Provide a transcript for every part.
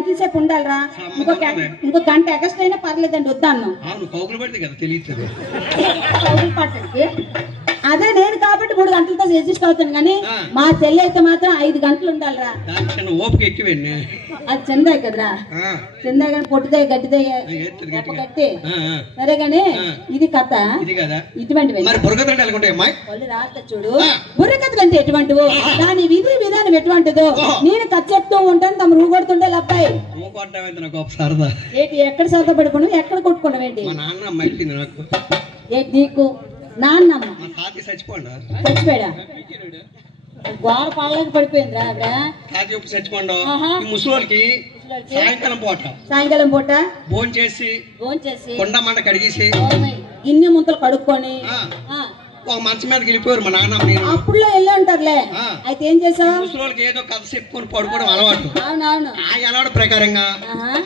గంటల సేపు ఉండాలరా. ఇంకో గంట ఎక్స్ట్రా అయినా పర్లేదండి, వద్దాను. అదే నేను కాబట్టి 3 గంటలతో అడ్జస్ట్ అవుతాను, కానీ మా చెల్లి అయితే మాత్రం 5 గంటలు ఉండాలిరా. అది చెందాయి కదరా, చెందాయి కానీ పొట్టిదే గట్టిదే గట్టి. సరే గాని ఇది కథ ఇటువంటివి రాత చూడు. బుర్రకథలు అంటే ఎటువంటివో, దాని విధి విధానం ఎటువంటిదో నేను కథ చెప్తూ ఉంటాను. తమ రూ కొడుతుంటే అబ్బాయి ఏంటి ఎక్కడ సరదా పడిపోను, ఎక్కడ కొట్టుకున్నావు ఏంటి? ఏంటి నీకు నాన్నమ్మ చచ్చిపోయాడా? గోడ పడలేక పడిపోయిందిరా ఆవిడ. ముసలికి సాయంకాలం పూట భోజనం చేసి కొండ మంట కడిగేసి గిన్నె ముంతలు కడుక్కొని ఒక మంచం మీదకి వెళ్ళిపోయారు మా నాన్న. అప్పుడులో వెళ్ళి అంటారులే. అయితే ఏం చేసావు? ముసలికి ఏదో కథ చెప్పుకొని పడుకోవడం అలవాటు. అవునవును. ఆ అలవాటు ప్రకారంగా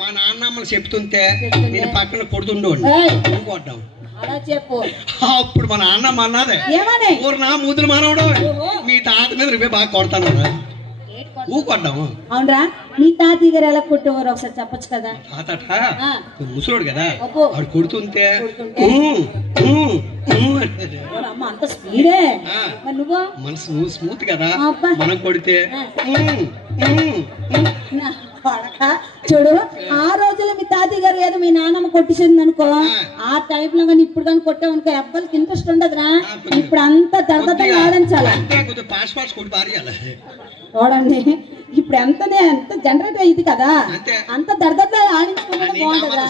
మా నాన్నమ్మలు చెప్తుంటే నేను పక్కన కొడుతుండో కొట్టాం. అలా చెప్పు. అప్పుడు మా నాన్నమ్మ అన్నదే, నా మూతులు మానవడం మీ తాత మీద నువ్వే బాగా కొడతాను ఊకొడ్డాము. అవునరా, మీ తాతయ్య గారు ఎలా కొట్టేవారు ఒకసారి చెప్పొచ్చు కదా? తాతట ముసలోడు కదా, వాడు కొడుతుంటే అంత స్పీడే. నువ్వు మనసు స్మూత్ కదా, మనం కొడితే చూడు. ఆ రోజుల్లో మీ తాతయ్య గారు ఏదో మీ నాన్నమ్మ కొట్టించింది అనుకో, ఆ టైప్ లో కానీ ఇప్పుడు కానీ కొట్టామనుకో అబ్బాయికి ఇంట్రెస్ట్ ఉండదురా. ఇప్పుడు అంతా దర్దగా ఆడించాలి చూడండి. ఇప్పుడు ఎంత జనరేట్ ఇది కదా, అంత దర్దగా ఆడించుకుంటే బాగుంటుందా?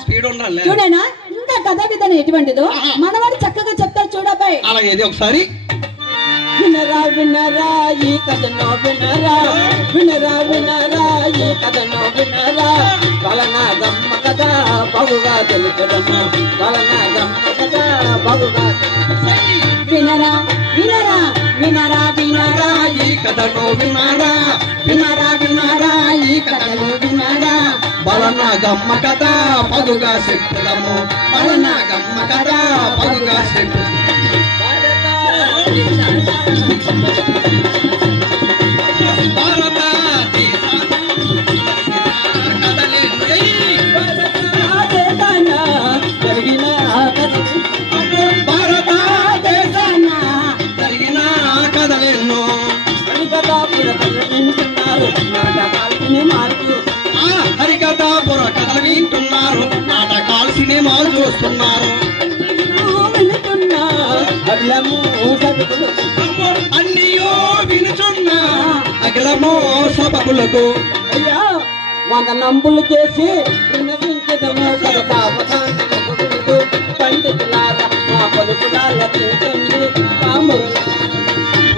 చూడేనా ఇంకా కథా విధానం ఎటువంటిదో మనవాడు చక్కగా చెప్తారు చూడబ్బాయి. అలాగే ఒకసారి వినరా వినరా ఈ కథను వినరా, వినరా వినరా ఈ కథను వినరా. బలనాగమ్మ కథ బాగుగా తెలుపుదమ్మా, బలనాగమ్మ కథ బాగుగా. వినరా వినరా వినరా వినరా ఈ కథను వినరా, వినరా వినరా ఈ కథను వినరా. బలనాగమ్మ కథ బాగుగా చెప్పుదము, బలనాగమ్మ కథ బాగుగా చెప్పు. హరికథాపుర కథ వింటున్నారు, నాటకాలు సినిమాలు చూస్తున్నారు. అన్నీయో వినుచున్నా అఖిలమో సభకులకు. అయ్యా వంద నంబులు చేసి వినవించదము పండితులారా మా పలుకులాలకించండి కామురు.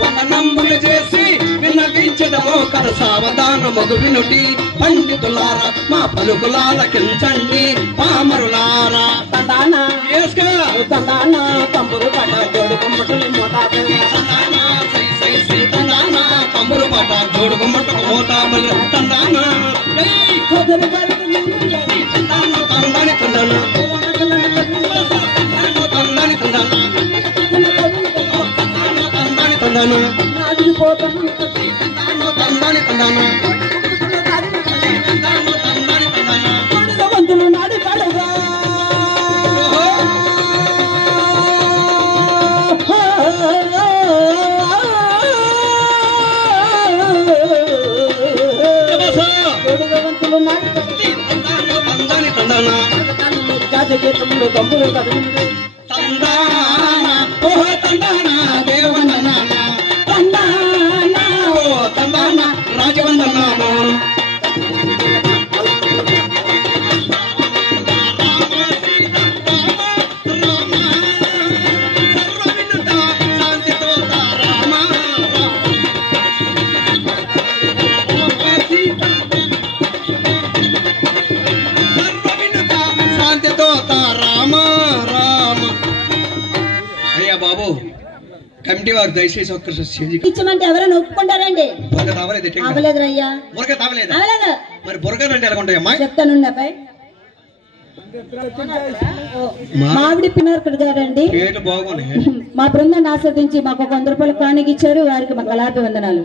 వంద నంబులు చేసి వినవించదము కర సావధాన మగు వినుటి పండితులారా మా పలుకులాలకించండి పామరులారా. తందానా తందానా తంబురు పట జోడు గుమ్మటుని మోతాబలి, తంబురు పట జోడు గుమ్మటు మోతాబలి. తందానా సోదరు తందాని తందానా తందాని తందానా తందాని తందానా నాదిపోతాను తందాని తందానా వంతులు నాడి పడగా. జాతకీతములు తమ్ముడు కదిలింది తందానా ఓ తందానా దేవనందనా తందానా ఓ తందానా రాజవందనామా. బాబు కమిటీ వారు దయచేసి ఒక్కసారి ఇచ్చమంటే ఎవరైనా ఒప్పుకుంటారండి? అవ్వలేదురయ్యా. మరి బుర్రకథ అంటే ఎలా ఉంటాయమ్మా? చెప్తాను అబ్బాయి. మామిడి పినార్కుడు గారండి, మా బృందాన్ని ఆస్వాదించి మాకు 100 రూపాయలు కానుక ఇచ్చారు. వారికి మా కళాభివందనాలు.